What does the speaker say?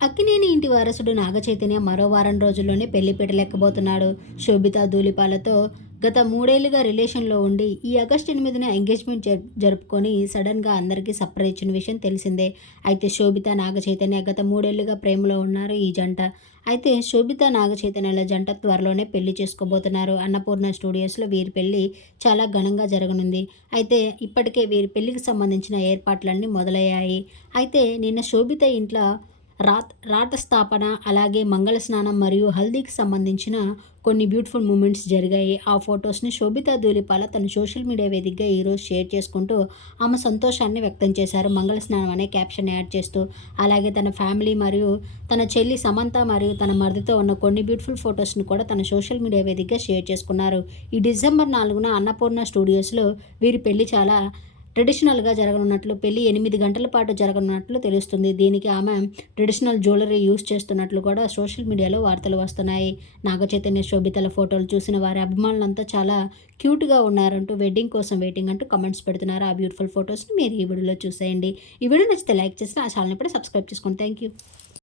అక్కినేని ఇంటి వారసుడు నాగచైతన్య మరో వారం రోజుల్లోనే పెళ్లి పీటలెక్కబోతున్నాడు. శోభిత ధూళిపాలతో గత 3 ఏళ్లుగా రిలేషన్‌లో ఉండి, ఈ ఆగస్టు 8న ఎంగేజ్‌మెంట్ జరుపుకొని సడెన్‌గా అందరికీ సర్ప్రైజ్ ఇచ్చిన విషయం తెలిసిందే. అయితే శోభిత, నాగచైతన్య గత 3 ఏళ్లుగా ప్రేమలో ఉన్నారు ఈ జంట. అయితే శోభిత, నాగచైతన్యల జంట త్వరలోనే పెళ్లి చేసుకోబోతున్నారు. అన్నపూర్ణ స్టూడియోస్‌లో వీరి పెళ్లి చాలా ఘనంగా జరగనుంది. అయితే ఇప్పటికే వీరి పెళ్లికి సంబంధించిన ఏర్పాట్లన్నీ మొదలయ్యాయి. అయితే నిన్న శోభిత ఇంట్ల రాత స్థాపన, అలాగే మంగళ స్నానం మరియు హల్దీకి సంబంధించిన కొన్ని బ్యూటిఫుల్ మూమెంట్స్ జరిగాయి. ఆ ఫొటోస్‌ని శోభితా ధూళిపాల తన సోషల్ మీడియా వేదికగా ఈరోజు షేర్ చేసుకుంటూ ఆమె సంతోషాన్ని వ్యక్తం చేశారు. మంగళ స్నానం అనే క్యాప్షన్ యాడ్ చేస్తూ. అలాగే తన ఫ్యామిలీ మరియు తన చెల్లి సమంత మరియు తన మరిదితో ఉన్న కొన్ని బ్యూటిఫుల్ ఫొటోస్‌ని కూడా తన సోషల్ మీడియా వేదికగా షేర్ చేసుకున్నారు. ఈ డిసెంబర్ 4న అన్నపూర్ణ స్టూడియోస్‌లో వీరి పెళ్లి చాలా ట్రెడిషనల్‌గా జరగనున్నట్లు, పెళ్లి 8 గంటల పాటు జరగనున్నట్లు తెలుస్తుంది. దీనికి ఆమె ట్రెడిషనల్ జ్యువెలరీ యూజ్ చేస్తున్నట్లు కూడా సోషల్ మీడియాలో వార్తలు వస్తున్నాయి. నాగచైతన్య, శోభితల ఫోటోలు చూసిన వారి అభిమానులంతా చాలా క్యూట్‌గా ఉన్నారంటూ వెడ్డింగ్ కోసం వెయిటింగ్ అంటూ కామెంట్స్ పెడుతున్నారు. ఆ బ్యూటిఫుల్ ఫోటోస్‌ని మీరు ఈ వీడియోలో చూసేయండి. ఈ వీడియో నచ్చితే లైక్ చేసి నా ఛానల్‌ని ఇప్పుడే సబ్స్క్రైబ్ చేసుకోండి. Thank you.